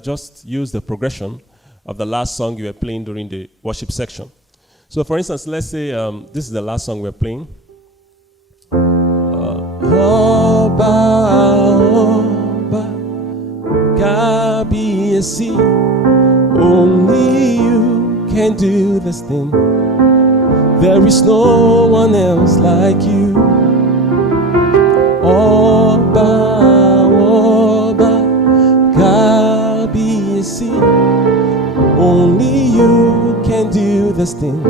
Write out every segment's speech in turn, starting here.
Just use the progression of the last song you were playing during the worship section. So for instance, let's say this is the last song we're playing. Oba, Oba, Kabiyesi, only you can do this thing. There is no one else like you. Oba, Oba, Kabiyesi, only you can do this thing.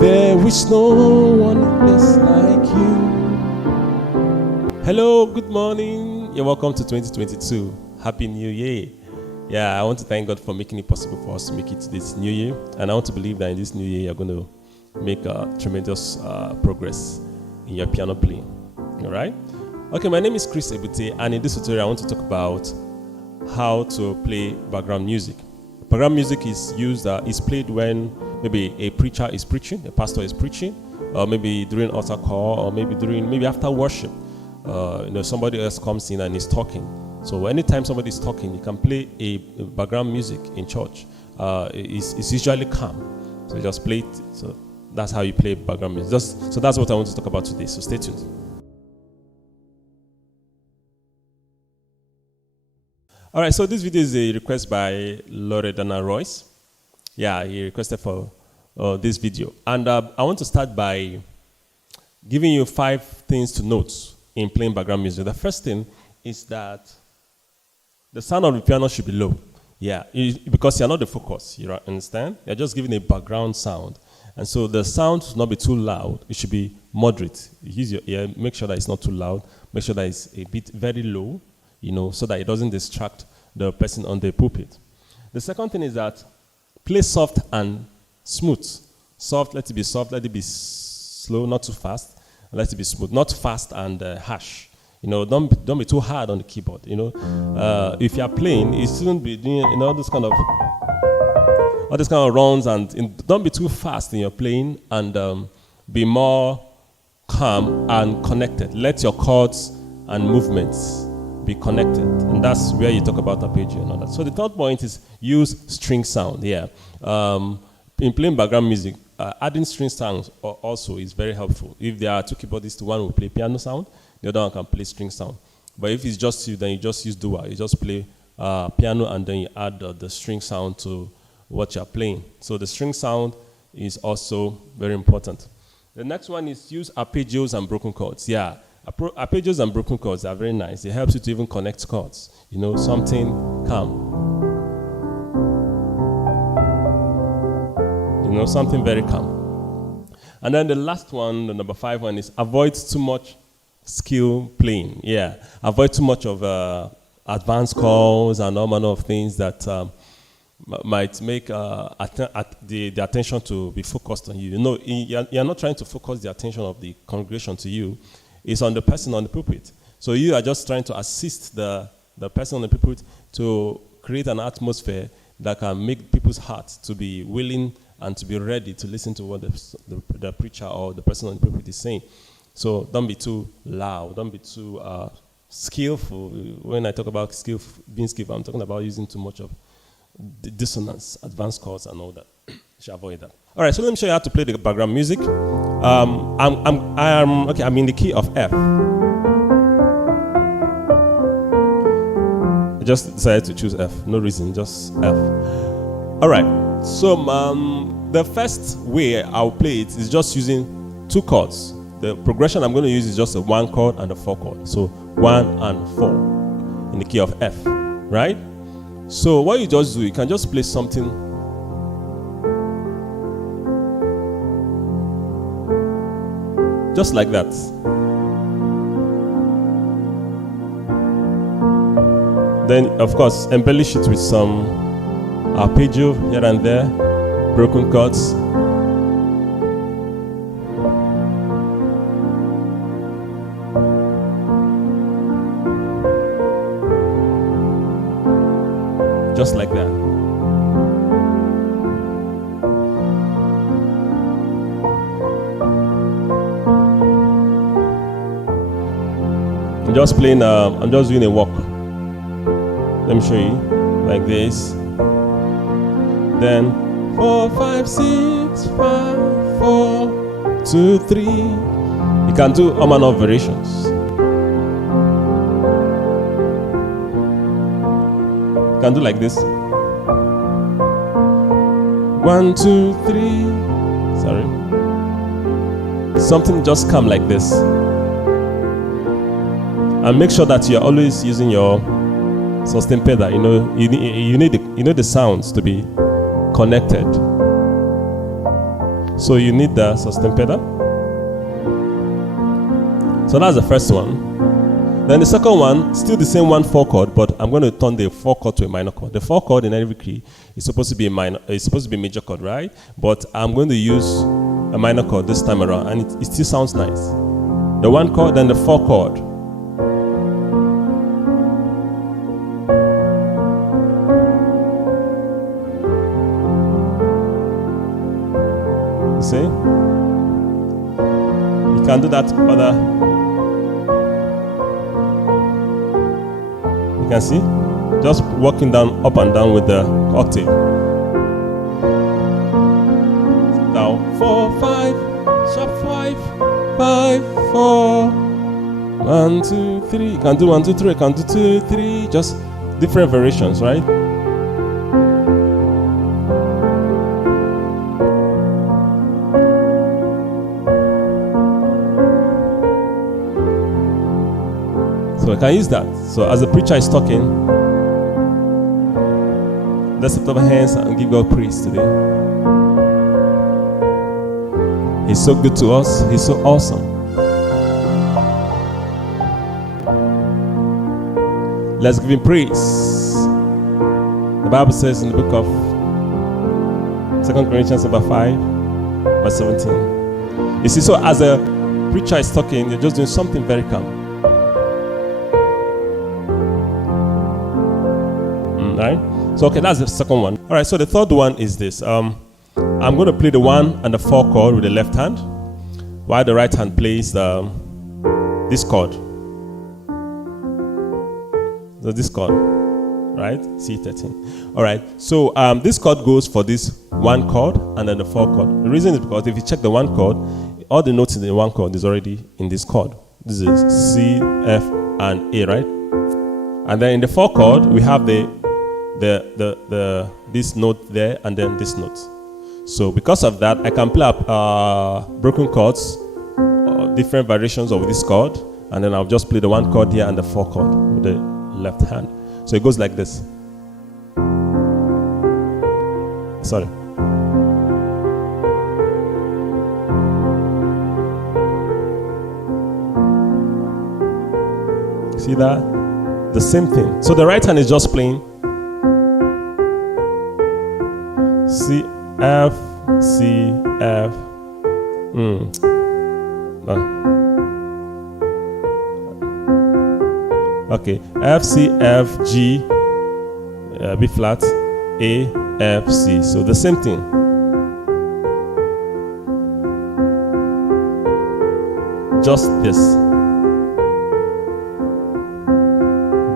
There is no one else like you. Hello, good morning. You're welcome to 2022. Happy New Year. Yeah, I want to thank God for making it possible for us to make it to this new year. And I want to believe that in this new year, you're going to make a tremendous progress in your piano playing. All right? Okay, my name is Ebute, and in this tutorial, I want to talk about how to play background music. Background music is played when maybe a preacher is preaching, a pastor is preaching, or maybe during altar call, or maybe after worship. Somebody else comes in and is talking. So anytime somebody is talking, you can play a background music in church. It's usually calm. So you just play it. So that's how you play background music. So that's what I want to talk about today. So stay tuned. All right, so this video is a request by Loredana Royce. Yeah, he requested for this video. And I want to start by giving you 5 things to note in playing background music. The first thing is that the sound of the piano should be low. Yeah, because you're not the focus, you understand? You're just giving a background sound. And so the sound should not be too loud. It should be moderate. Use your ear, make sure that it's not too loud. Make sure that it's a bit very low, so that it doesn't distract the person on the pulpit. The second thing is that play soft and smooth. Soft, let it be soft, let it be slow, not too fast. Let it be smooth, not fast and harsh. Don't be too hard on the keyboard. If you are playing, you shouldn't be doing all this kind of runs, and don't be too fast in your playing, and be more calm and connected. Let your chords and movements be connected, and that's where you talk about arpeggio and all that. So the third point is use string sound. Yeah, in playing background music, adding string sounds also is very helpful. If there are 2 keyboardists, one will play piano sound, the other one can play string sound. But if it's just you, then you just use dual. You just play piano and then you add the string sound to what you're playing. So the string sound is also very important. The next one is use arpeggios and broken chords. Yeah, arpeggios and broken chords are very nice. It helps you to even connect chords. Something calm. Something very calm. And then the last one, the number 5 one, is avoid too much skill playing. Yeah, avoid too much of advanced chords and all manner of things that might make the attention to be focused on you. You're not trying to focus the attention of the congregation to you. It's on the person on the pulpit. So you are just trying to assist the person on the pulpit to create an atmosphere that can make people's hearts to be willing and to be ready to listen to what the preacher or the person on the pulpit is saying. So don't be too loud. Don't be too skillful. When I talk about being skillful, I'm talking about using too much of the dissonance, advanced chords, and all that. You should avoid that. All right, so let me show you how to play the background music. I'm in the key of F. I just decided to choose F. No reason, just F. All right. So the first way I'll play it is just using 2 chords. The progression I'm going to use is just a 1 chord and a 4 chord. So 1 and 4 in the key of F, right? So what you just do, you can just play something just like that. Then, of course, embellish it with some arpeggio here and there, broken chords. Just like that. I'm just playing, I'm just doing a walk. Let me show you. like this. Then 4, 5, 6, 5, 4, 2, 3. You can do all manner of variations. You can do like this. 1, 2, 3. Sorry. Something just come like this. And make sure that you're always using your sustain pedal. You need the sounds to be connected. So you need the sustain pedal. So that's the first one. Then the second one, still the same 1/4 chord, but I'm going to turn the 4 chord to a minor chord. The 4 chord in every key is supposed to be a minor. It's supposed to be a major chord, right? But I'm going to use a minor chord this time around, and it still sounds nice. The 1 chord, then the 4 chord. See? You can do that other. You can see? Just walking down, up and down with the octave. Now 4, 5, sharp 5, 5, 4. 1, 2, 3. You can do 1, 2, 3. You can do 2, 3. Just different variations, right? So I can use that. So as the preacher is talking, let's lift up our hands and give God praise today. He's so good to us. He's so awesome. Let's give him praise. The Bible says in the book of 2 Corinthians chapter 5, verse 17. You see, so as a preacher is talking, you're just doing something very calm. Right? So okay, that's the second one. All right, so the third one is this. I'm going to play the 1 and the 4 chord with the left hand, while the right hand plays this chord. So this chord, right? C13. All right, so this chord goes for this 1 chord and then the 4 chord. The reason is because if you check the 1 chord, all the notes in the 1 chord is already in this chord. This is C, F, and A, right? And then in the 4 chord, we have this note there and then this note. So because of that, I can play up broken chords, different variations of this chord, and then I'll just play the 1 chord here and the 4 chord with the left hand. So it goes like this. Sorry. See that? The same thing. So the right hand is just playing C, F, C, F. Okay, F, C, F, G, B flat, A, F, C. So the same thing. Just this.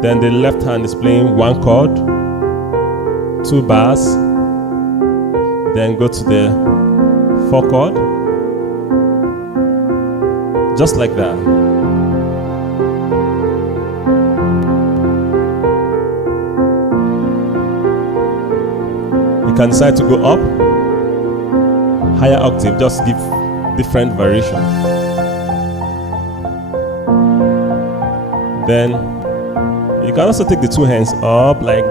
Then the left hand is playing 1 chord, 2 bars. Then go to the 4 chord. Just like that. You can decide to go up, higher octave, just give different variation. Then you can also take the 2 hands up, like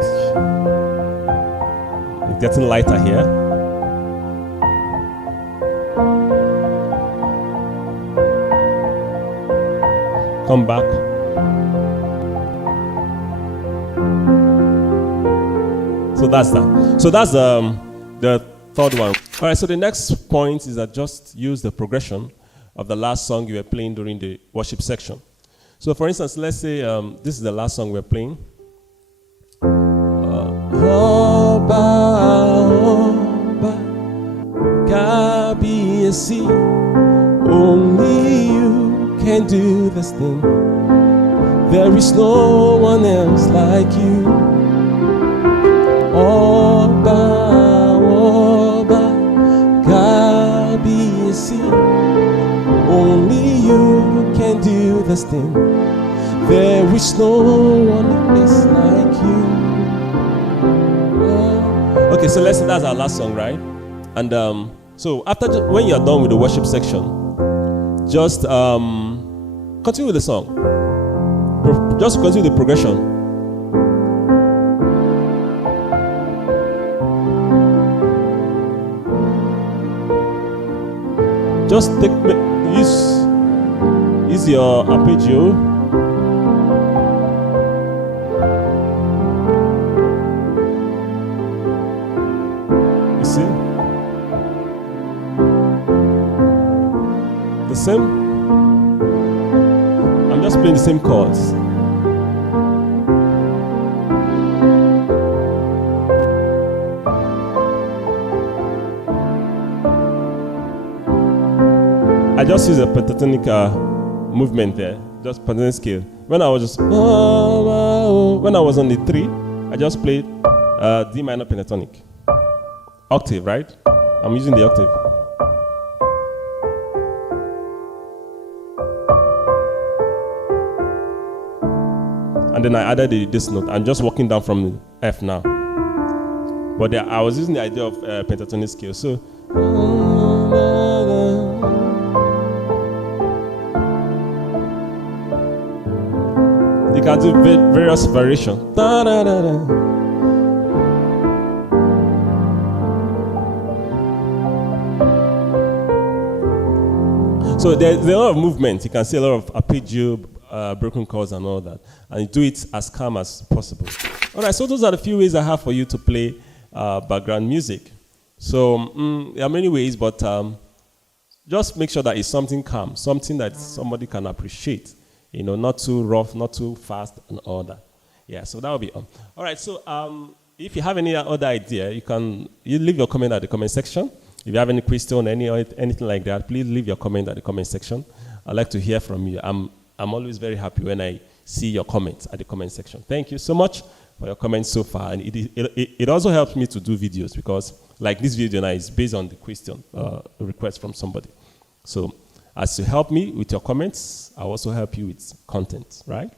it's getting lighter here. Come back. So that's that. So that's the third one. All right, so the next point is that just use the progression of the last song you were playing during the worship section. So for instance, let's say this is the last song we're playing. Oba, Oba, Kabiyesi, only you can do this thing. There is no one else like you. everlasting. There is no one in place like you. Okay, so let's say that's our last song, right? And so after, when you're done with the worship section, just continue with the song. Just continue the progression. Just use your arpeggio. You see? The same. I'm just playing the same chords. I just use a pentatonic movement there, just pentatonic scale. When I was just when I was on the 3, I just played D minor pentatonic. Octave, right? I'm using the octave. And then I added this note. I'm just walking down from F now. But I was using the idea of pentatonic scale. So you can do various variations. So there's a lot of movement. You can see a lot of arpeggio, broken chords and all that. And you do it as calm as possible. All right, so those are the few ways I have for you to play background music. So there are many ways, but just make sure that it's something calm, something that somebody can appreciate. You know, not too rough, not too fast, and all that. Yeah, so that will be all. All right, so if you have any other idea, you leave your comment at the comment section. If you have any question, anything like that, please leave your comment at the comment section. I'd like to hear from you. I'm always very happy when I see your comments at the comment section. Thank you so much for your comments so far. And it also helps me to do videos because, like this video now, is based on the question request from somebody. So, as you help me with your comments, I'll also help you with content, right?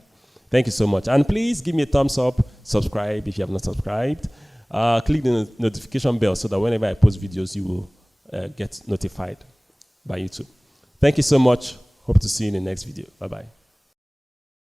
Thank you so much. And please give me a thumbs up, subscribe if you have not subscribed. Click the notification bell so that whenever I post videos, you will get notified by YouTube. Thank you so much. Hope to see you in the next video. Bye-bye.